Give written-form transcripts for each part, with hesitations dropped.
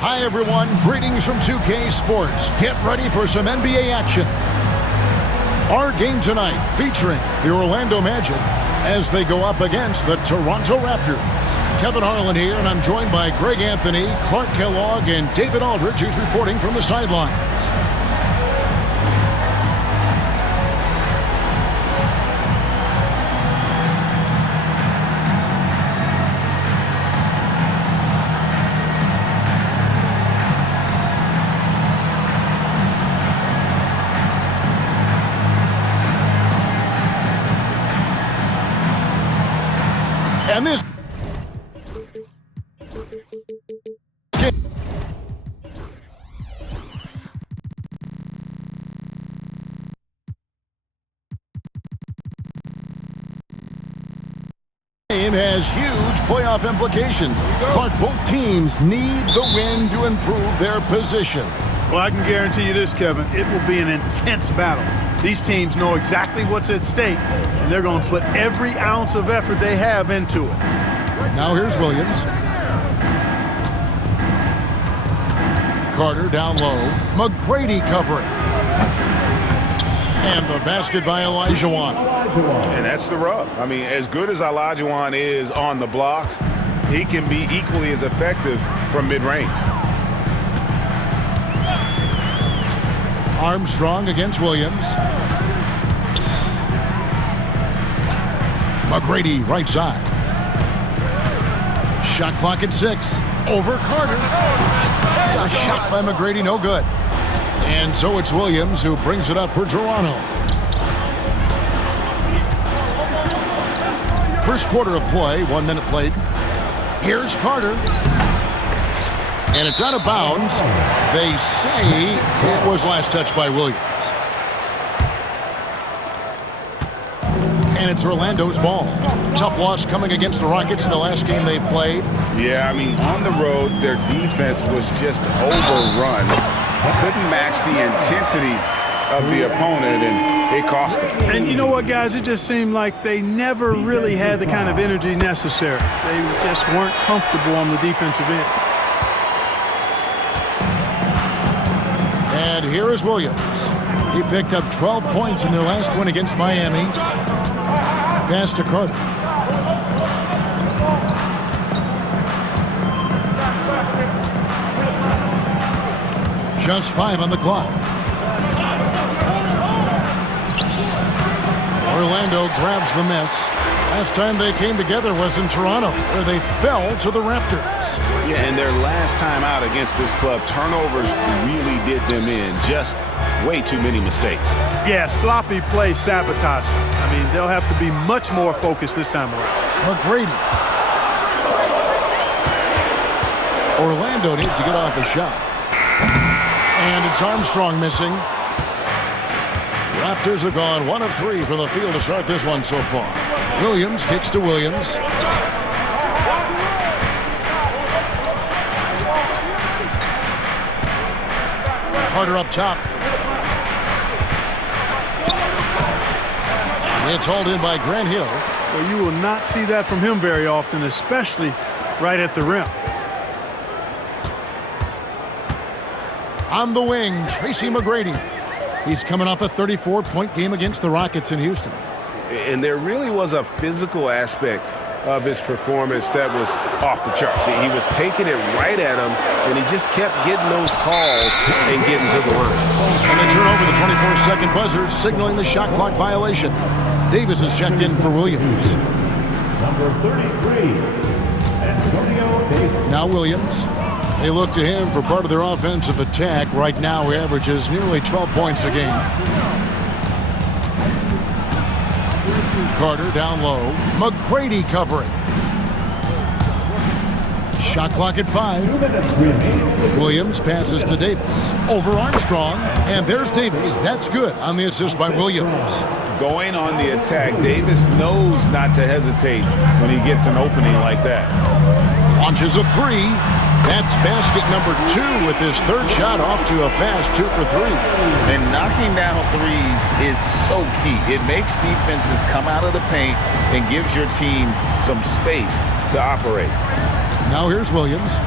Hi, everyone. Greetings from 2K Sports. Get ready for some NBA action. Our game tonight featuring the Orlando Magic as they go up against the Toronto Raptors. Kevin Harlan here, and I'm joined by Greg Anthony, Clark Kellogg, and David Aldridge, who's reporting from the sidelines. And this game has huge playoff implications. Clark, both teams need the win to improve their position. Well, I can guarantee you this, Kevin. It will be an intense battle. These teams know exactly what's at stake, and they're going to put every ounce of effort they have into it. Now here's Williams. Carter down low. McGrady covering. And the basket by Olajuwon. And that's the rub. I mean, as good as Olajuwon is on the blocks, he can be equally as effective from mid-range. Armstrong against Williams. McGrady right side. Shot clock at 6. Over Carter. A shot by McGrady, no good. And so it's Williams who brings it up for Toronto. First quarter of play, 1 minute played. Here's Carter. And it's out of bounds. They say it was last touched by Williams. And it's Orlando's ball. Tough loss coming against the Rockets in the last game they played. Yeah, I mean, on the road, their defense was just overrun. Couldn't match the intensity of the opponent, and it cost them. And you know what, guys? It just seemed like they never really had the kind of energy necessary. They just weren't comfortable on the defensive end. And here is Williams. He picked up 12 points in their last win against Miami. Pass to Carter. Just 5 on the clock. Orlando grabs the miss. Last time they came together was in Toronto, where they fell to the Raptors. Yeah, and their last time out against this club, turnovers really did them in. Just way too many mistakes. Yeah, sloppy play sabotage. I mean, they'll have to be much more focused this time around. McGrady. Orlando needs to get off a shot. And it's Armstrong missing. Raptors have gone 1 of 3 from the field to start this one so far. Williams kicks to Williams. Carter up top. It's hauled in by Grant Hill. Well, you will not see that from him very often, especially right at the rim. On the wing, Tracy McGrady. He's coming off a 34-point game against the Rockets in Houston. And there really was a physical aspect of his performance that was off the charts. He was taking it right at him, and he just kept getting those calls and getting to the line. And they turn over the 24-second buzzer, signaling the shot clock violation. Davis is checked in for Williams. Number 33, Antonio Davis. Now Williams. They look to him for part of their offensive attack. Right now, he averages nearly 12 points a game. Carter down low. McGrady covering. Shot clock at 5. Williams passes to Davis. Over Armstrong. And there's Davis. That's good on the assist by Williams. Going on the attack, Davis knows not to hesitate when he gets an opening like that. Launches a 3. That's basket number 2 with his third shot off to a fast 2 for 3. And knocking down threes is so key. It makes defenses come out of the paint and gives your team some space to operate. Now here's Williams.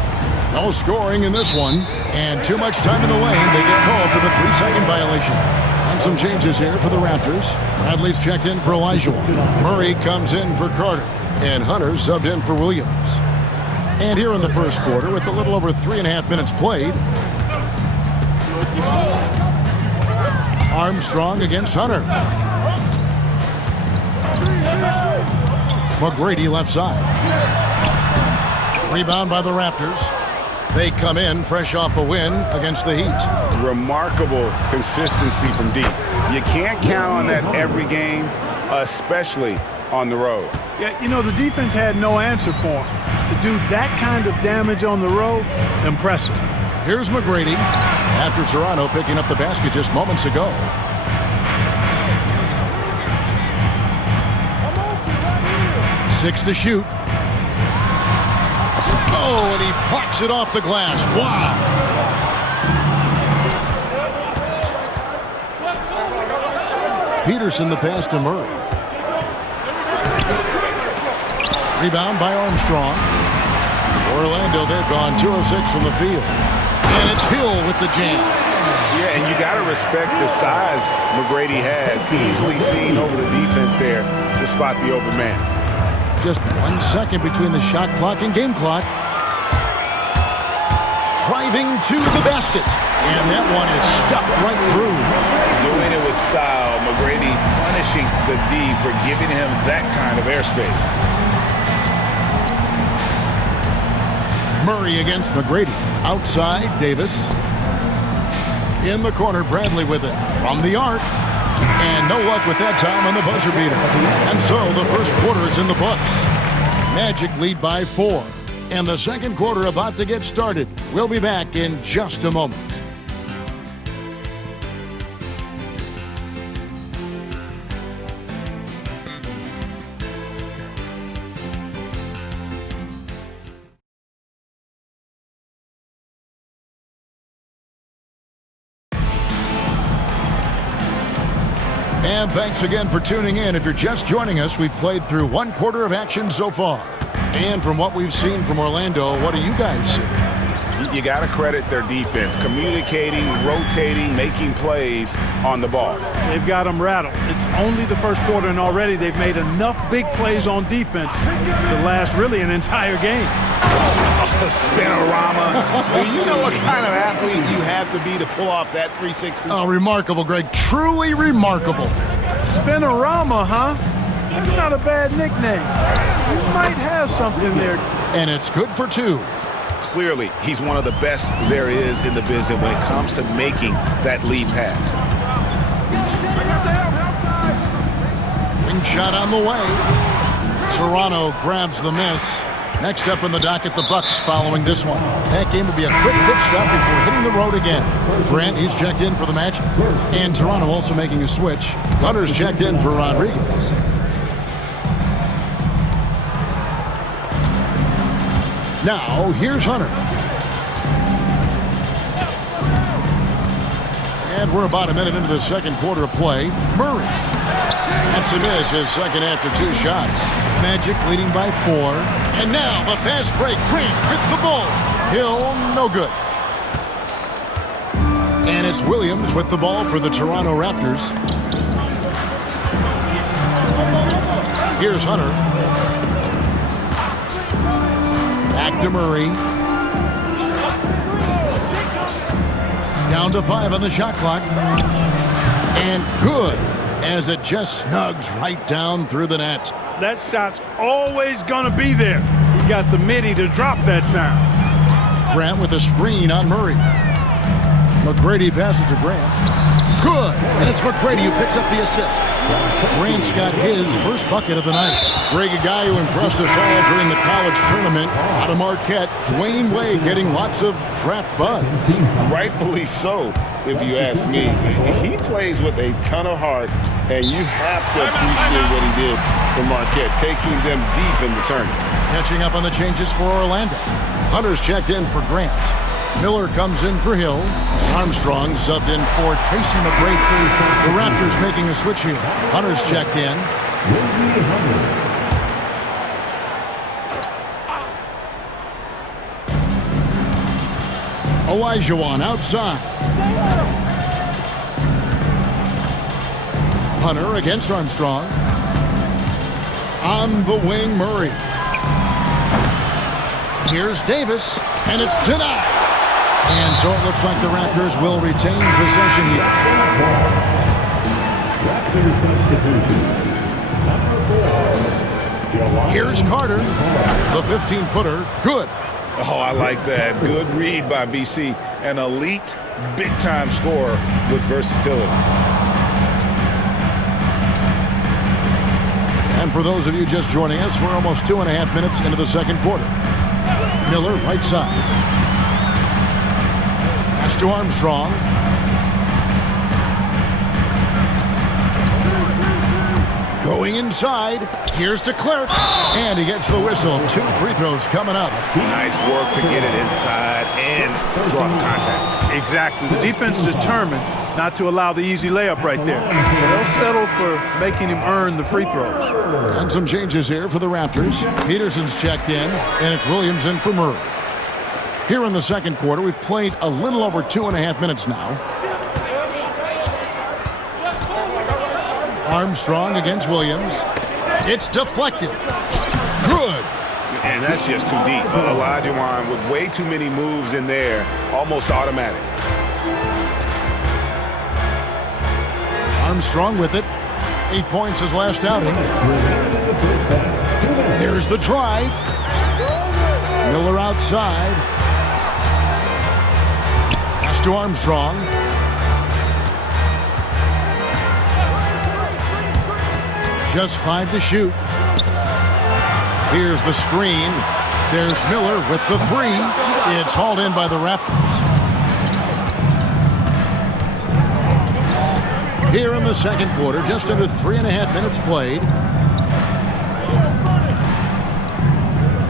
No scoring in this one. And too much time in the lane. They get called for the 3-second violation. And some changes here for the Raptors. Bradley's checked in for Elijah. Murray comes in for Carter. And Hunter subbed in for Williams. And here in the first quarter, with a little over 3.5 minutes played, Armstrong against Hunter. McGrady left side. Rebound by the Raptors. They come in fresh off a win against the Heat. Remarkable consistency from deep. You can't count on that every game, especially on the road. Yeah, you know, the defense had no answer for him. To do that kind of damage on the road, impressive. Here's McGrady after Toronto picking up the basket just moments ago. Six to shoot. Oh, and he plucks it off the glass. Wow. Peterson the pass to Murray. Rebound by Armstrong. Orlando, they've gone 2 of 6 from the field. And it's Hill with the jam. Yeah, and you got to respect the size McGrady has. Easily seen over the defense there to spot the open man. Just 1 second between the shot clock and game clock. Driving to the basket. And that one is stuffed right through. Doing it with style. McGrady punishing the D for giving him that kind of airspace. Murray against McGrady. Outside, Davis. In the corner, Bradley with it. From the arc. And no luck with that time on the buzzer beater. And so the first quarter is in the books. Magic lead by 4. And the second quarter about to get started. We'll be back in just a moment. And thanks again for tuning in. If you're just joining us, we've played through 1 quarter of action so far. And from what we've seen from Orlando, what do you guys see? You got to credit their defense. Communicating, rotating, making plays on the ball. They've got them rattled. It's only the first quarter, and already they've made enough big plays on defense to last really an entire game. Spinorama. Do you know what kind of athlete you have to be to pull off that 360? Oh, remarkable, Greg. Truly remarkable. Spinorama, huh? That's not a bad nickname. You might have something there. And it's good for 2. Clearly, he's one of the best there is in the business when it comes to making that lead pass. Wing shot on the way. Toronto grabs the miss. Next up in the docket, the Bucks following this one. That game will be a quick pit stop before hitting the road again. Grant, he's checked in for the Magic. And Toronto also making a switch. Hunter's checked in for Rodriguez. Now, here's Hunter. And we're about a minute into the second quarter of play. Murray. That's a miss, his second after 2 shots. Magic leading by 4. And now the fast break. Green with the ball. Hill, no good. And it's Williams with the ball for the Toronto Raptors. Here's Hunter. Back to Murray. Down to 5 on the shot clock. And good, as it just snugs right down through the net. That shot's always going to be there. He got the midi to drop that time. Grant with a screen on Murray. McGrady passes to Grant. Good, and it's McGrady who picks up the assist. Grant's got his first bucket of the night. Greg, a guy who impressed us all during the college tournament out of Marquette, Dwayne Wade getting lots of draft buzz. Rightfully so, if you ask me. He plays with a ton of heart, and you have to appreciate what he did for Marquette, taking them deep in the tournament. Catching up on the changes for Orlando. Hunter's checked in for Grant. Miller comes in for Hill. Armstrong subbed in for Tracy McGrady. The Raptors making a switch here. Hunter's checked in. Olajuwon outside. Hunter against Armstrong. On the wing, Murray. Here's Davis, and it's denied. And so it looks like the Raptors will retain possession here. Raptors substitution. Number 4. Here's Carter. The 15-footer. Good. Oh, I like that. Good read by VC. An elite, big-time scorer with versatility. And for those of you just joining us, we're almost 2.5 minutes into the second quarter. Miller, right side. Pass to Armstrong. Going inside. Here's to Clerk. And he gets the whistle. 2 free throws coming up. Nice work to get it inside and draw the contact. Exactly. The defense determined not to allow the easy layup right there. They'll settle for making him earn the free throws. And some changes here for the Raptors. Peterson's checked in, and it's Williams in for Murray. Here in the second quarter, we've played a little over 2.5 minutes now. Armstrong against Williams. It's deflected. Good. And that's just too deep. Olajuwon with way too many moves in there, almost automatic. Armstrong with it. 8 points his last outing. There's the drive. Miller outside. Pass to Armstrong. Just 5 to shoot. Here's the screen. There's Miller with the 3. It's hauled in by the Raptors. Here in the second quarter, just under 3.5 minutes played.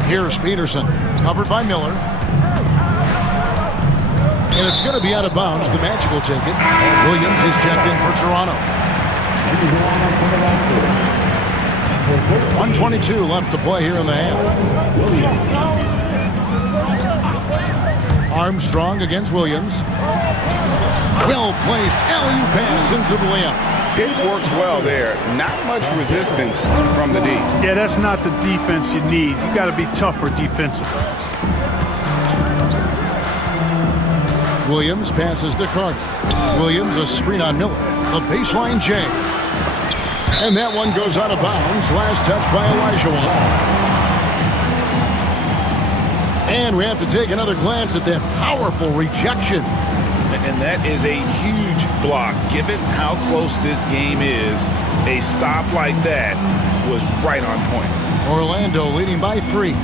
Here's Peterson, covered by Miller. And it's going to be out of bounds. The Magic will take it. Williams is checked in for Toronto. 1:22 left to play here in the half. Armstrong against Williams. Well-placed alley-oop pass into the layup. It works well there. Not much resistance from the D. Yeah, that's not the defense you need. You got to be tougher defensively. Williams passes to Carter. Williams a screen on Miller. The baseline J. And that one goes out of bounds. Last touch by Olajuwon. And we have to take another glance at that powerful rejection. And that is a huge block. Given how close this game is, a stop like that was right on point. Orlando leading by 3.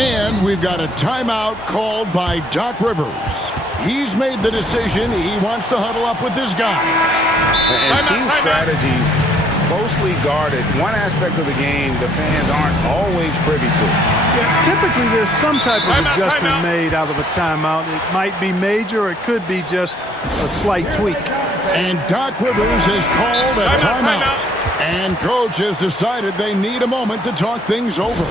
And we've got a timeout called by Doc Rivers. He's made the decision. He wants to huddle up with this guy. And team strategies closely guarded. One aspect of the game the fans aren't always privy to. Yeah, typically there's some type of adjustment made out of a timeout. It might be major or it could be just a slight tweak. And Doc Rivers has called a timeout. And coach has decided they need a moment to talk things over.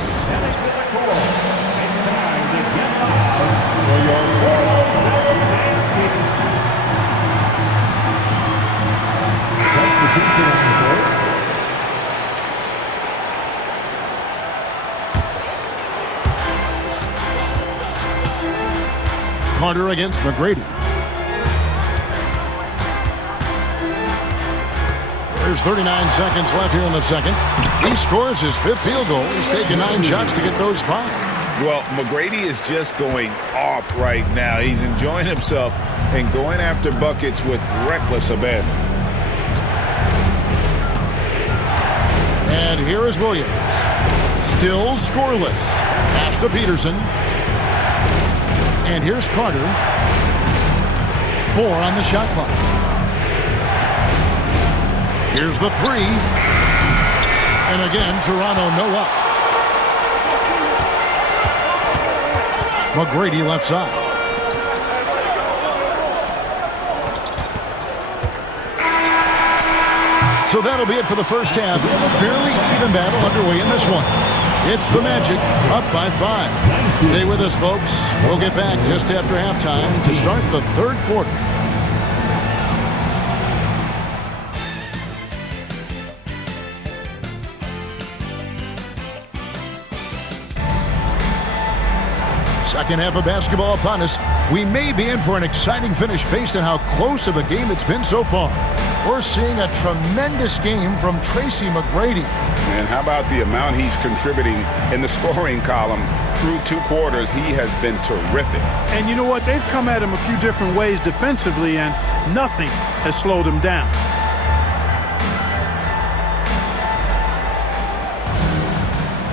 Carter against McGrady. There's 39 seconds left here in the second. He scores his 5th field goal. He's taken 9 shots to get those 5. Well, McGrady is just going off right now. He's enjoying himself and going after buckets with reckless abandon. And here is Williams. Still scoreless. Pass to Peterson. And here's Carter. 4 on the shot clock. Here's the 3. And again, Toronto no up. McGrady left side. So that'll be it for the first half. Fairly even battle underway in this one. It's the Magic up by 5. Stay with us, folks. We'll get back just after halftime to start the third quarter. Second half of basketball upon us. We may be in for an exciting finish based on how close of a game it's been so far. We're seeing a tremendous game from Tracy McGrady. And how about the amount he's contributing in the scoring column through 2 quarters? He has been terrific. And you know what? They've come at him a few different ways defensively, and nothing has slowed him down.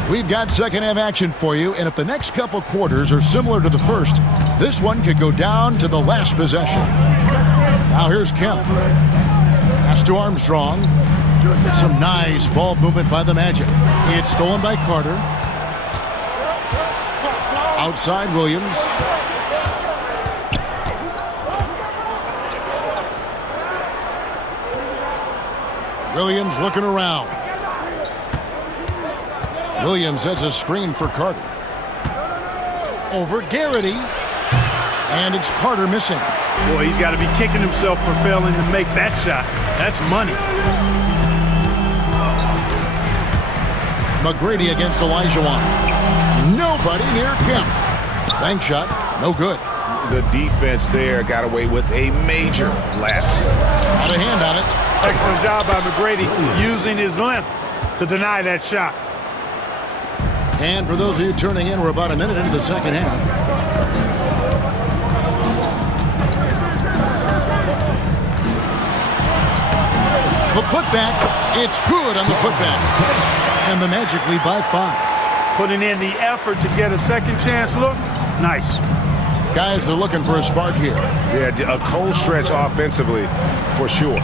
We've got second half action for you, and if the next couple quarters are similar to the first, this one could go down to the last possession. Now here's Kemp. Pass to Armstrong. Some nice ball movement by the Magic. It's stolen by Carter. Outside Williams. Williams looking around. Williams sets a screen for Carter. Over Garrity. And it's Carter missing. Boy, he's got to be kicking himself for failing to make that shot. That's money. McGrady against Olajuwon. Nobody near Kemp. Bank shot, no good. The defense there got away with a major lapse. Had a hand on it. Excellent job by McGrady using his length to deny that shot. And for those of you turning in, we're about a minute into the second half. The putback, it's good on the putback. And the Magic lead by 5. Putting in the effort to get a second chance look. Nice. Guys are looking for a spark here. Yeah, a cold stretch offensively for sure.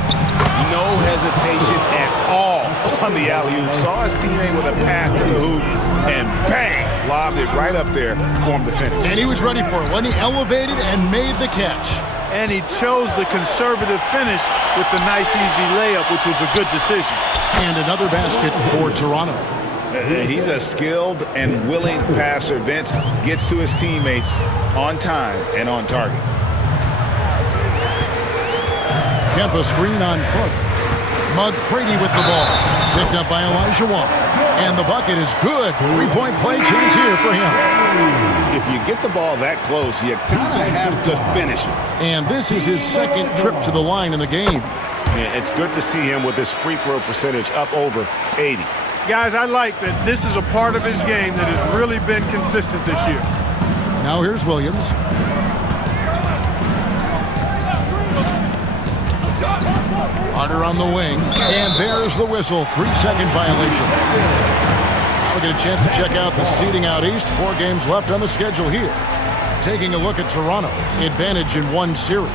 No hesitation at all on the alley-oop. Saw his teammate with a path to the hoop, and bang, lobbed it right up there for him to finish. And he was ready for it when he elevated and made the catch. And he chose the conservative finish with the nice, easy layup, which was a good decision. And another basket for Toronto. He's a skilled and willing passer. Vince gets to his teammates on time and on target. Kemp a screen on Cook. McGrady with the ball. Picked up by Olajuwon. And the bucket is good. 3-point play chance here for him. If you get the ball that close, you kind of have to finish it. And this is his second trip to the line in the game. Yeah, it's good to see him with his free throw percentage up over 80. Guys, I like that this is a part of his game that has really been consistent this year. Now here's Williams. Carter on the wing. And there's the whistle. 3-second violation. Now we get a chance to check out the seeding out east. 4 games left on the schedule here. Taking a look at Toronto. Advantage in 1 series.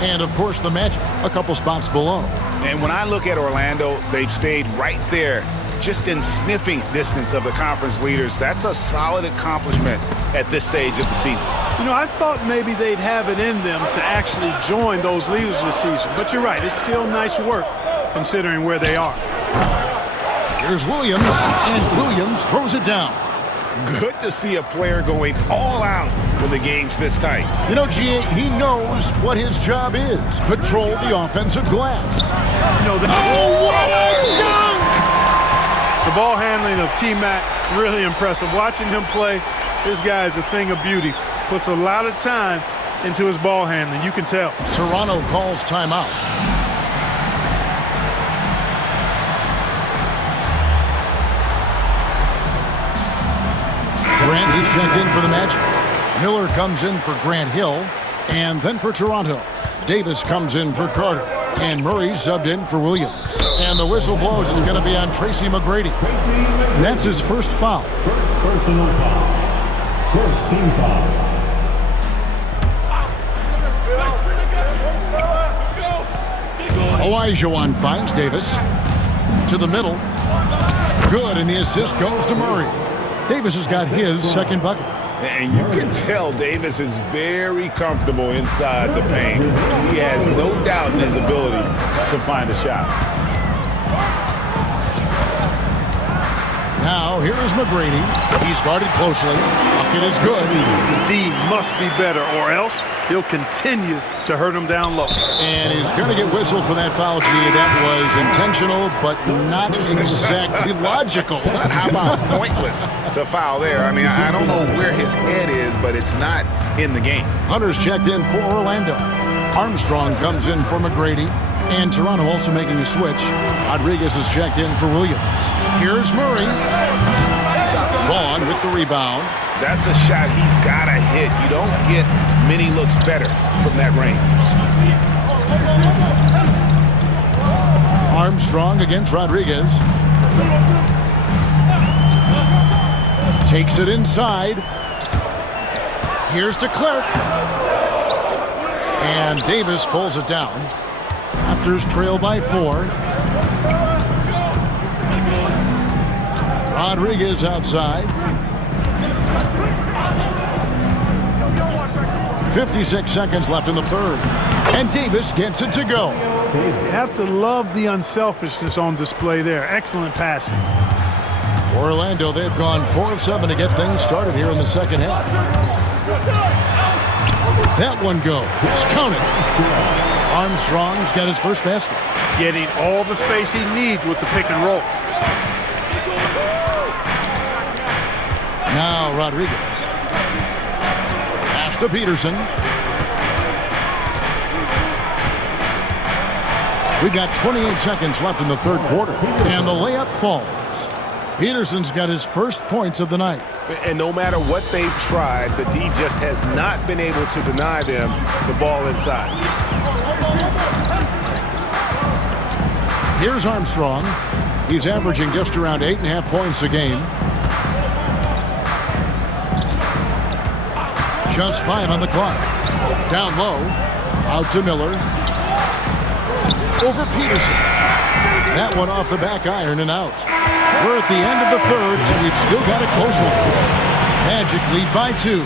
And, of course, the Magic, a couple spots below. And when I look at Orlando, they've stayed right there, just in sniffing distance of the conference leaders. That's a solid accomplishment at this stage of the season. You know, I thought maybe they'd have it in them to actually join those leaders this season. But you're right, it's still nice work considering where they are. Here's Williams, and Williams throws it down. Good to see a player going all out when the game's this tight. You know, G.A., he knows what his job is. Control the offensive glass. You know, Oh, what a dunk! the ball handling of T-Mac, really impressive. Watching him play, this guy is a thing of beauty. Puts a lot of time into his ball handling, you can tell. Toronto calls timeout. Grant, he's checked in for the Magic. Miller comes in for Grant Hill, and then for Toronto. Davis comes in for Carter, and Murray subbed in for Williams. And the whistle blows. It's going to be on Tracy McGrady. That's his first foul. First personal foul. First team foul. Olajuwon finds Davis to the middle. Good, and the assist goes to Murray. Davis has got his second bucket. And you can tell Davis is very comfortable inside the paint. He has no doubt in his ability to find a shot. Now, here is McGrady. He's guarded closely. Bucket is good. D must be better, or else he'll continue to hurt him down low. And he's going to get whistled for that foul, G. That was intentional, but not exactly logical. How about pointless to foul there? I mean, I don't know where his head is, but it's not in the game. Hunter's checked in for Orlando. Armstrong comes in for McGrady. And Toronto also making a switch. Rodriguez is checked in for Williams. Here's Murray. Vaughn with the rebound. That's a shot he's got to hit. You don't get many looks better from that range. Armstrong against Rodriguez. Takes it inside. Here's to Clark. And Davis pulls it down. Raptors trail by 4. Rodriguez outside. 56 seconds left in the third. And Davis gets it to go. You have to love the unselfishness on display there. Excellent passing. Orlando, they've gone 4 of 7 to get things started here in the second half. That one goes. Counted. Armstrong's got his first basket. Getting all the space he needs with the pick and roll. Now Rodriguez. Pass to Peterson. We've got 28 seconds left in the third quarter. And the layup falls. Peterson's got his first points of the night. And no matter what they've tried, the D just has not been able to deny them the ball inside. Here's Armstrong. He's averaging just around 8.5 points a game. Just 5 on the clock. Down low. Out to Miller. Over Peterson. That one off the back iron and out. We're at the end of the third, and we've still got a close one. Magic lead by 2.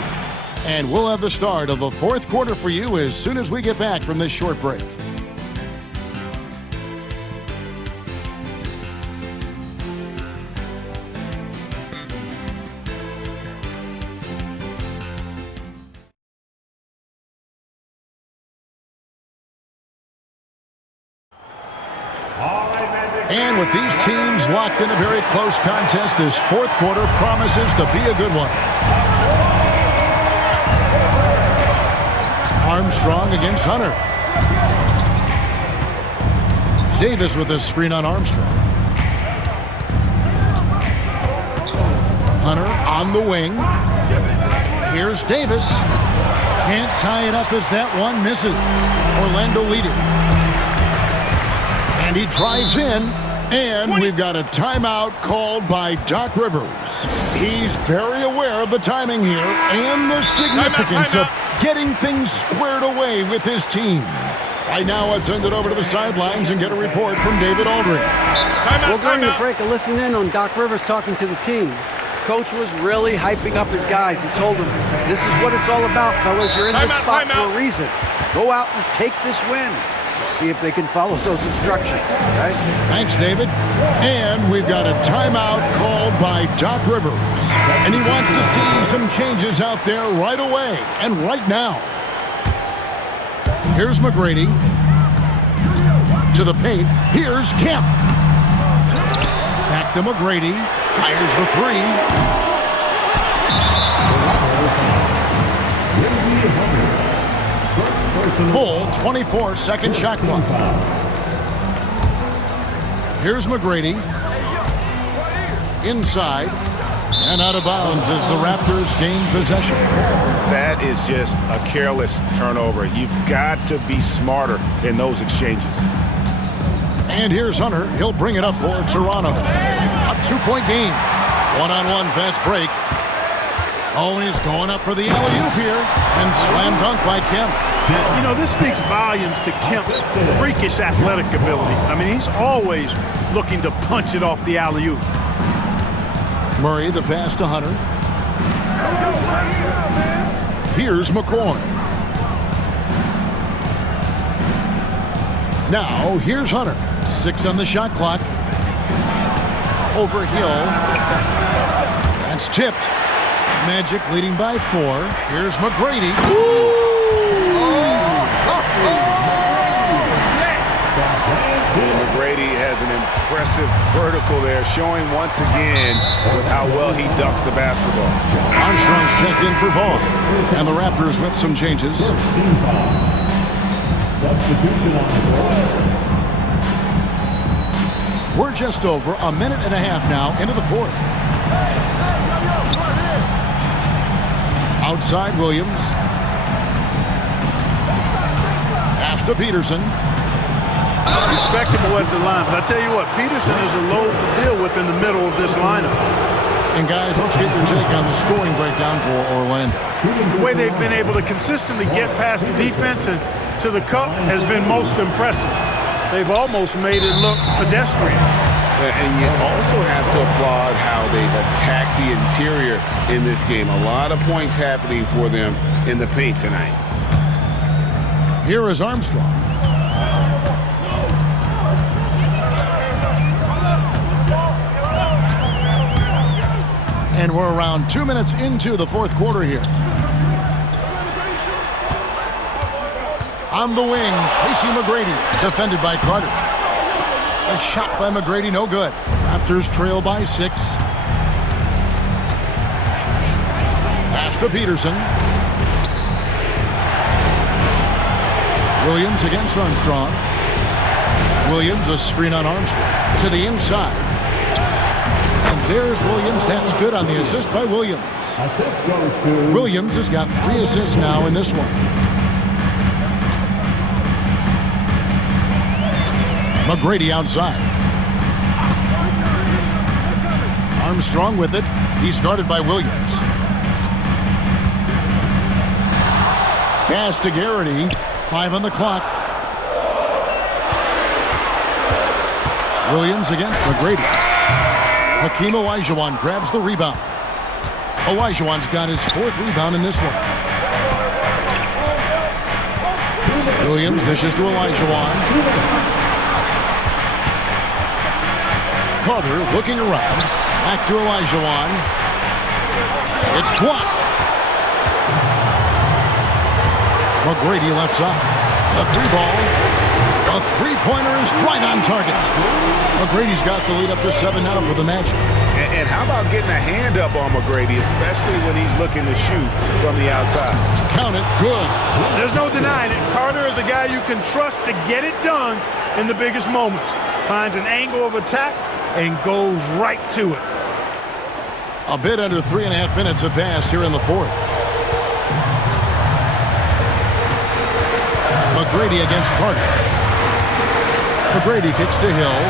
And we'll have the start of the fourth quarter for you as soon as we get back from this short break. And with these teams locked in a very close contest, this fourth quarter promises to be a good one. Armstrong against Hunter. Davis with a screen on Armstrong. Hunter on the wing. Here's Davis. Can't tie it up as that one misses. Orlando leading. And he drives in, and we've got a timeout called by Doc Rivers. He's very aware of the timing here and the significance of getting things squared away with his team. Right now, let's send it over to the sidelines and get a report from David Aldridge. Well, during the break, I listened in on Doc Rivers talking to the team. Coach was really hyping up his guys. He told them, this is what it's all about, fellas. You're in this spot for a reason. Go out and take this win. See if they can follow those instructions, guys. Thanks, David. And we've got a timeout called by Doc Rivers. And he wants to see some changes out there right away and right now. Here's McGrady. To the paint. Here's Kemp. Back to McGrady. Fires the three. Full 24-second shot clock. Here's McGrady. Inside. And out of bounds as the Raptors gain possession. That is just a careless turnover. You've got to be smarter in those exchanges. And here's Hunter. He'll bring it up for Toronto. A 2-point game. One-on-one fast break. Oh, he's going up for the alley-oop here. And slam dunk by Kemp. You know, this speaks volumes to Kemp's freakish athletic ability. I mean, he's always looking to punch it off the alley-oop. Murray, the pass to Hunter. Here's McCoy. Now, here's Hunter. 6 on the shot clock. over Hill. That's tipped. Magic leading by 4. Here's McGrady. McGrady has an impressive vertical there, showing once again with how well he ducks the basketball. Armstrong's checked in for Vaughn. And the Raptors with some changes. Substitution on the board. We're just over a minute and a half now into the 4th. Outside Williams. Pass to Peterson. Respectable at the line, but I tell you what, Peterson is a load to deal with in the middle of this lineup. And guys, let's get your take on the scoring breakdown for Orlando. The way they've been able to consistently get past the defense and to the cup has been most impressive. They've almost made it look pedestrian. And you also have to applaud how they've attacked the interior in this game. A lot of points happening for them in the paint tonight. Here is Armstrong. And we're around 2 minutes into the 4th quarter here. On the wing, Tracy McGrady, defended by Carter. A shot by McGrady, no good. Raptors trail by 6. Pass to Peterson. Williams against Armstrong. Williams, a screen on Armstrong. To the inside. And there's Williams. That's good on the assist by Williams. Assist goes to Williams has got 3 assists now in this one. McGrady outside. Armstrong with it. He's guarded by Williams. Pass to Garrity. 5 on the clock. Williams against McGrady. Hakeem Olajuwon grabs the rebound. Olajuwon's got his 4th rebound in this one. Williams dishes to Olajuwon. Carter looking around. Back to Olajuwon. It's blocked. McGrady left side. A 3-ball. A 3-pointer is right on target. McGrady's got the lead up to 7 now for the Magic. And how about getting a hand up on McGrady, especially when he's looking to shoot from the outside? Count it. Good. There's no denying it. Carter is a guy you can trust to get it done in the biggest moments. Finds an angle of attack and goes right to it. A bit under 3.5 minutes have passed here in the 4th. McGrady against Carter. McGrady kicks to Hill.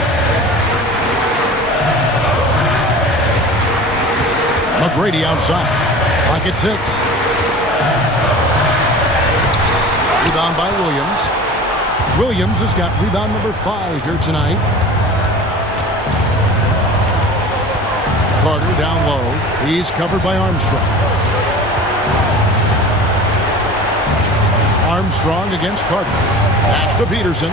McGrady outside. Clock at 6. Rebound by Williams. Williams has got rebound number 5 here tonight. Carter down low. He's covered by Armstrong. Armstrong against Carter. Pass to Peterson.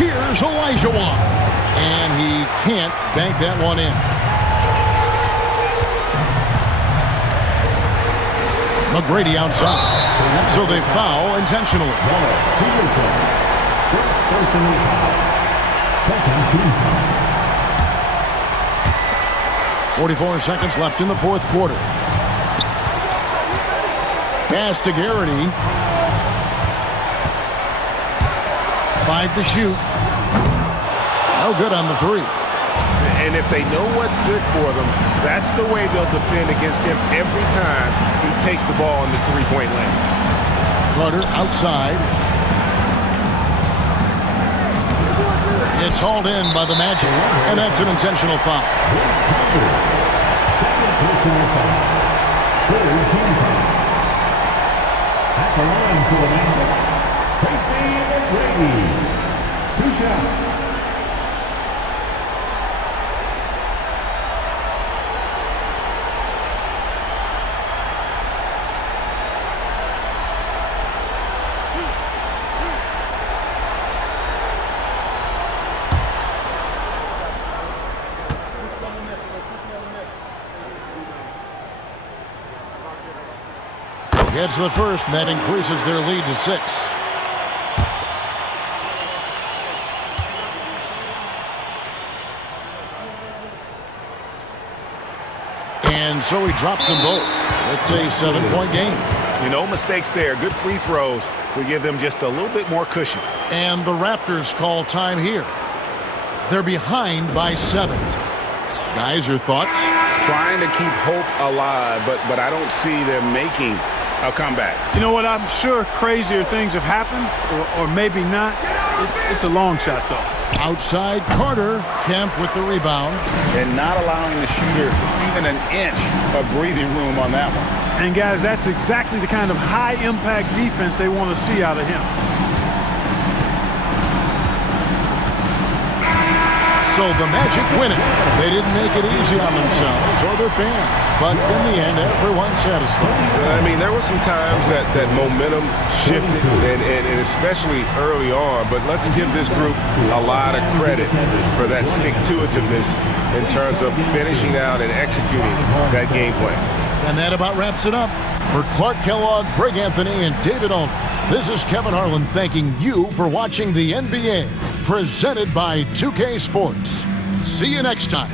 Here's Olajuwon. And he can't bank that one in. McGrady outside. So they foul intentionally. Peterson. Personal foul. Second team foul. 44 seconds left in the 4th quarter. Pass to Garrity. 5 to shoot. No good on the 3. And if they know what's good for them, that's the way they'll defend against him every time he takes the ball in the 3-point lane. Carter outside. It's hauled in by the Magic, and that's an intentional foul. Second personal foul. Third team foul. At the line for the Magic, Tracy McGrady. 2 shots. Gets the first, and that increases their lead to 6. And so he drops them both. It's a 7-point game. No mistakes there. Good free throws to give them just a little bit more cushion. And the Raptors call time here. They're behind by 7. Guys, your thoughts? Trying to keep hope alive, but I don't see them making a comeback. You know what? I'm sure crazier things have happened, or maybe not. It's a long shot, though. Outside, Carter. Kemp with the rebound. And not allowing the shooter even an inch of breathing room on that one. And, guys, that's exactly the kind of high-impact defense they want to see out of him. So the Magic win it. They didn't make it easy on themselves or their fans, but in the end, everyone's satisfied. I mean, there were some times that momentum shifted, and especially early on, but let's give this group a lot of credit for that stick-to-itiveness in terms of finishing out and executing that game plan. And that about wraps it up. For Clark Kellogg, Greg Anthony, and David Ullman, this is Kevin Harlan thanking you for watching the NBA, presented by 2K Sports. See you next time.